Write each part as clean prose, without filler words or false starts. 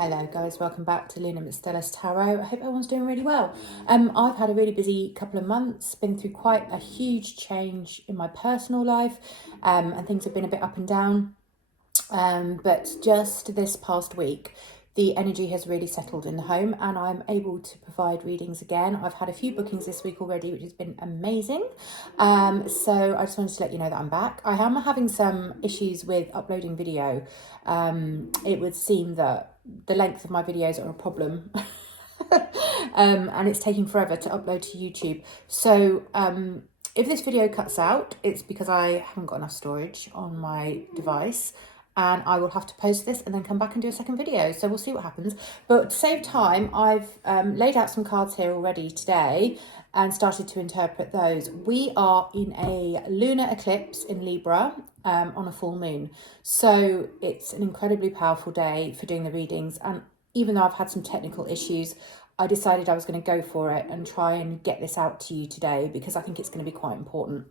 Hello guys, welcome back to Lunem Stellas Tarot. I hope everyone's doing really well. I've had a really busy couple of months, been through quite a huge change in my personal life, and things have been a bit up and down. But just this past week, the energy has really settled in the home and I'm able to provide readings again. I've had a few bookings this week already, which has been amazing. So I just wanted to let you know that I'm back. I am having some issues with uploading video. It would seem that the length of my videos are a problem. And it's taking forever to upload to YouTube. So if this video cuts out, it's because I haven't got enough storage on my device. And I will have to post this and then come back and do a second video. So we'll see what happens. But to save time, I've laid out some cards here already today and started to interpret those. We are in a lunar eclipse in Libra on a full moon. So it's an incredibly powerful day for doing the readings. And even though I've had some technical issues, I decided I was going to go for it and try and get this out to you today because I think it's going to be quite important.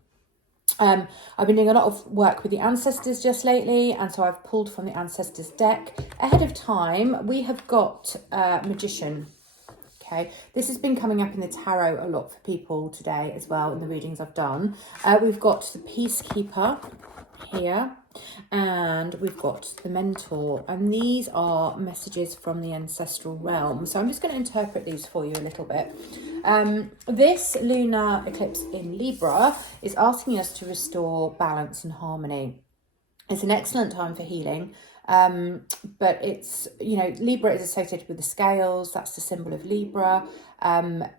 I've been doing a lot of work with the ancestors just lately, and so I've pulled from the ancestors deck. Ahead of time, we have got Magician. Okay, this has been coming up in the tarot a lot for people today as well in the readings I've done. We've got the Peacekeeper here, and we've got the Mentor, and these are messages from the ancestral realm. So I'm just going to interpret these for you a little bit. This lunar eclipse in Libra is asking us to restore balance and harmony. It's an excellent time for healing, but it's, Libra is associated with the scales. That's the symbol of Libra.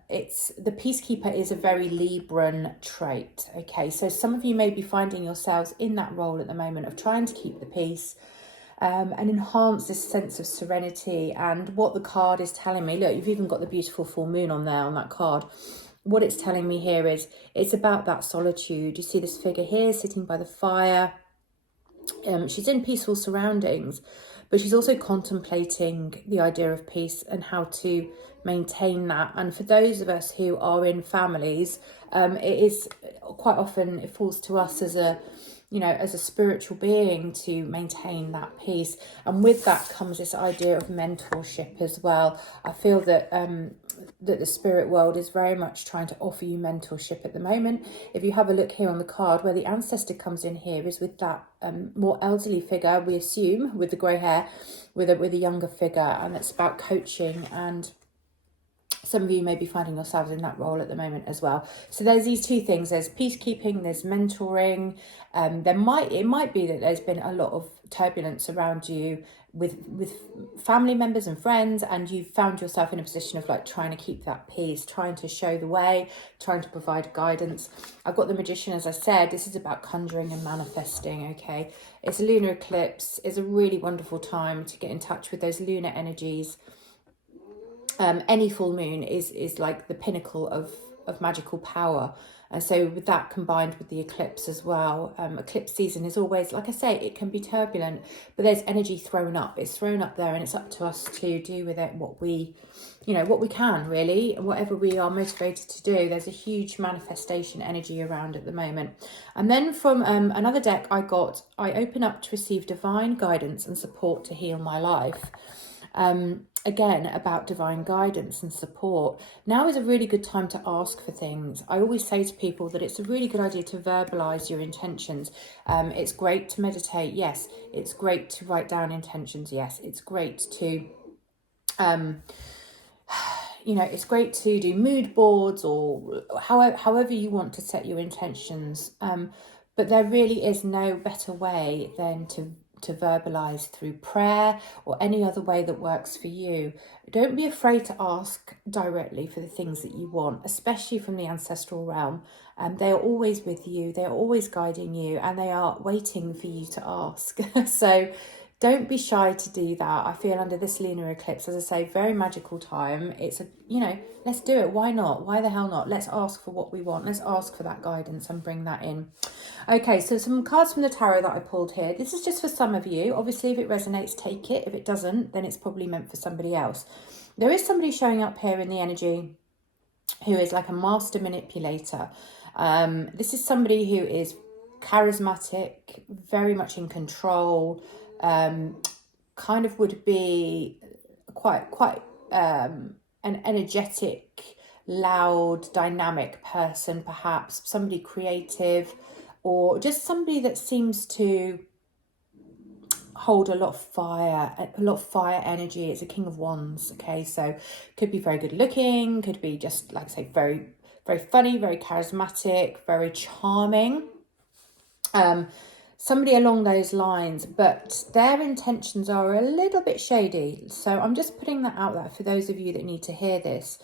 It's the Peacekeeper is a very Libran trait. Okay, so some of you may be finding yourselves in that role at the moment of trying to keep the peace and enhance this sense of serenity. And what the card is telling me, look, you've even got the beautiful full moon on there on that card. What it's telling me here is it's about that solitude. You see this figure here sitting by the fire. She's in peaceful surroundings, but she's also contemplating the idea of peace and how to maintain that. And for those of us who are in families, it is quite often, it falls to us as a spiritual being to maintain that peace. And with that comes this idea of mentorship as well. I feel that that the spirit world is very much trying to offer you mentorship at the moment. If you have a look here on the card, where the ancestor comes in here is with that more elderly figure, we assume, with the grey hair, with a younger figure, and it's about coaching. And some of you may be finding yourselves in that role at the moment as well. So there's these two things. There's peacekeeping, there's mentoring. It might be that there's been a lot of turbulence around you with family members and friends, and you've found yourself in a position of like trying to keep that peace, trying to show the way, trying to provide guidance. I've got the Magician, as I said. This is about conjuring and manifesting. Okay, it's a lunar eclipse. It's a really wonderful time to get in touch with those lunar energies. Any full moon is like the pinnacle of magical power. And so with that combined with the eclipse as well, eclipse season is always, like I say, it can be turbulent, but there's energy thrown up. It's thrown up there, and it's up to us to do with it what we can, really, whatever we are motivated to do. There's a huge manifestation energy around at the moment. And then from another deck I open up to receive divine guidance and support to heal my life. Again, about divine guidance and support. Now is a really good time to ask for things. I always say to people that it's a really good idea to verbalize your intentions. It's great to meditate, yes. It's great to write down intentions, yes. It's great to it's great to do mood boards or however you want to set your intentions. But there really is no better way than to verbalize through prayer or any other way that works for you. Don't be afraid to ask directly for the things that you want, especially from the ancestral realm. They are always with you, they are always guiding you, and they are waiting for you to ask. So don't be shy to do that. I feel under this lunar eclipse, as I say, very magical time. It's let's do it. Why not? Why the hell not? Let's ask for what we want. Let's ask for that guidance and bring that in. Okay, so some cards from the tarot that I pulled here. This is just for some of you. Obviously, if it resonates, take it. If it doesn't, then it's probably meant for somebody else. There is somebody showing up here in the energy who is like a master manipulator. This is somebody who is charismatic, very much in control, kind of would be quite an energetic, loud, dynamic person, perhaps somebody creative, or just somebody that seems to hold a lot of fire energy. It's a King of Wands, okay? So could be very good looking, could be just, like I say, very, very funny, very charismatic, very charming. Somebody along those lines, but their intentions are a little bit shady. So I'm just putting that out there for those of you that need to hear this.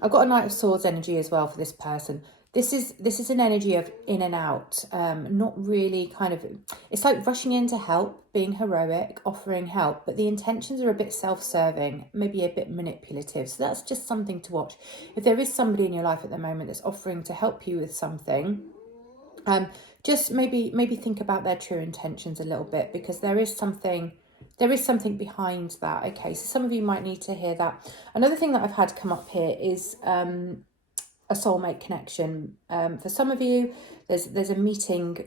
I've got a Knight of Swords energy as well for this person. This is an energy of in and out, not really kind of, it's like rushing in to help, being heroic, offering help, but the intentions are a bit self-serving, maybe a bit manipulative. So that's just something to watch. If there is somebody in your life at the moment that's offering to help you with something, just maybe think about their true intentions a little bit, because there is something behind that. Okay, so some of you might need to hear that. Another thing that I've had come up here is a soulmate connection. For some of you, there's a meeting,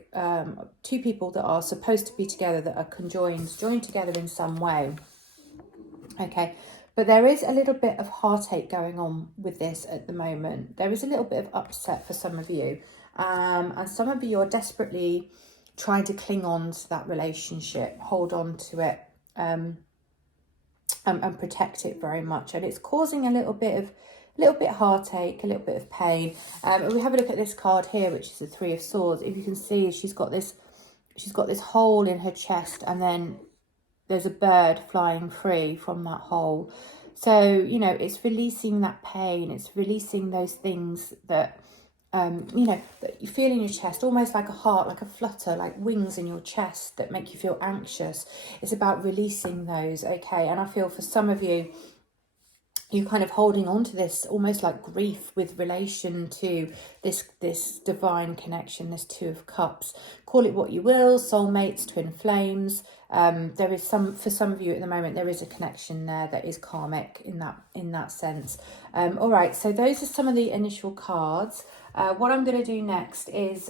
two people that are supposed to be together, that are joined together in some way. Okay, but there is a little bit of heartache going on with this at the moment. There is a little bit of upset for some of you, and some of you are desperately trying to cling on to that relationship, hold on to it, and protect it very much, and it's causing a little bit heartache, a little bit of pain. We have a look at this card here, which is the Three of Swords. If you can see, she's got this hole in her chest, and then there's a bird flying free from that hole. So, you know, it's releasing that pain. It's releasing those things that, you know, that you feel in your chest, almost like a heart, like a flutter, like wings in your chest that make you feel anxious. It's about releasing those, okay? And I feel for some of you, you're kind of holding on to this almost like grief with relation to this divine connection, this Two of Cups. Call it what you will, soulmates, twin flames. There is for some of you at the moment, there is a connection there that is karmic in that sense. All right, so those are some of the initial cards. What I'm going to do next is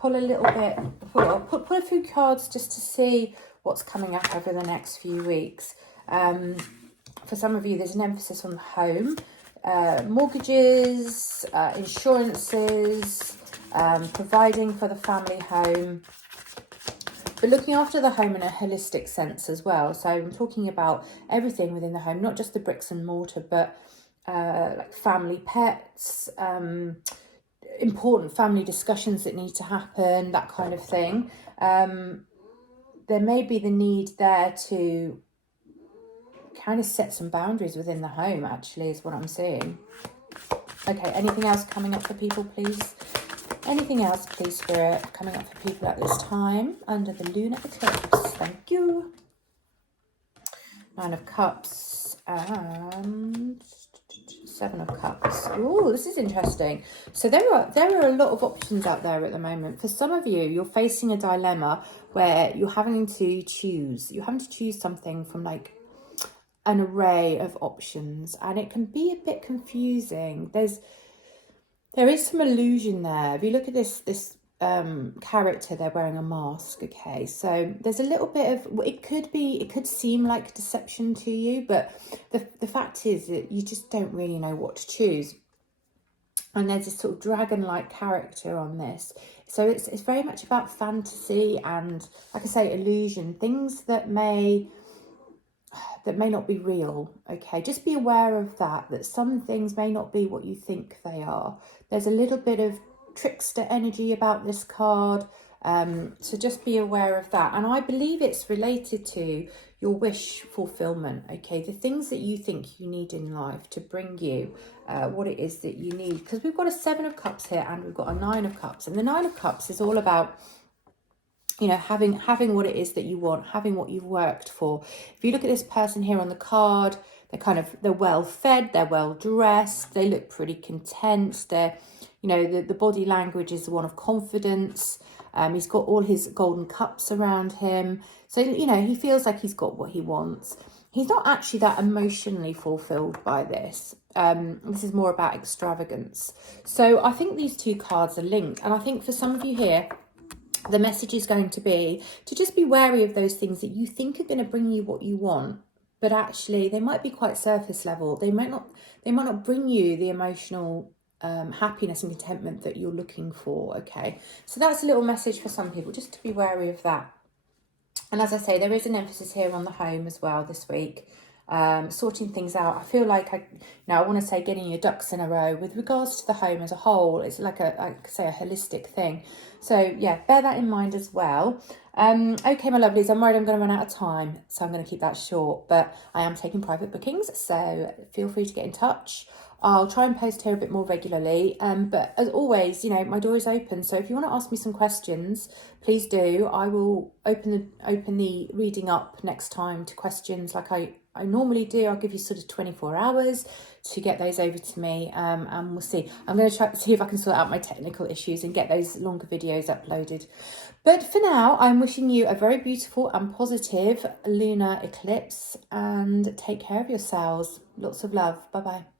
pull a little bit, pull a few cards just to see what's coming up over the next few weeks. For some of you, there's an emphasis on the home, mortgages, insurances, providing for the family home, but looking after the home in a holistic sense as well. So I'm talking about everything within the home, not just the bricks and mortar, but like family pets, important family discussions that need to happen, that kind of thing. There may be the need there to kind of set some boundaries within the home, actually, is what I'm seeing. Okay, anything else coming up for people, please? Anything else, please, Spirit, coming up for people at this time under the Lunar Eclipse? Thank you. Nine of Cups and Seven of Cups. Oh, this is interesting. So there are a lot of options out there at the moment. For some of you, you're facing a dilemma where you're having to choose. You're having to choose something from like an array of options, and it can be a bit confusing. There is some illusion there. If you look at this character, they're wearing a mask, okay? So there's a little bit of, it could seem like deception to you, but the fact is that you just don't really know what to choose. And there's this sort of dragon-like character on this. So it's very much about fantasy and, like I say, illusion, things that may not be real, okay? Just be aware of that some things may not be what you think they are. There's a little bit of trickster energy about this card, so just be aware of that. And I believe it's related to your wish fulfillment, okay? The things that you think you need in life to bring you what it is that you need. Because we've got a Seven of Cups here and we've got a Nine of Cups. And the Nine of Cups is all about, you know, having what it is that you want, having what you've worked for. If you look at this person here on the card, they're well fed, they're well dressed, they look pretty content. They're, you know, the body language is one of confidence. He's got all his golden cups around him. So, you know, he feels like he's got what he wants. He's not actually that emotionally fulfilled by this. This is more about extravagance. So I think these two cards are linked. And I think for some of you here, the message is going to be to just be wary of those things that you think are going to bring you what you want, but actually they might be quite surface level. They might not bring you the emotional happiness and contentment that you're looking for. Okay, so that's a little message for some people, just to be wary of that. And as I say, there is an emphasis here on the home as well this week, sorting things out. I feel like I want to say getting your ducks in a row with regards to the home as a whole. It's like a holistic thing. So yeah, bear that in mind as well. Okay, my lovelies, I'm worried I'm going to run out of time, so I'm going to keep that short, but I am taking private bookings, so feel free to get in touch. I'll try and post here a bit more regularly, but as always, my door is open, so if you want to ask me some questions, please do. I will open the reading up next time to questions like I normally do. I'll give you sort of 24 hours to get those over to me, and we'll see. I'm going to try to see if I can sort out my technical issues and get those longer videos uploaded. But for now, I'm wishing you a very beautiful and positive lunar eclipse, and take care of yourselves. Lots of love. Bye-bye.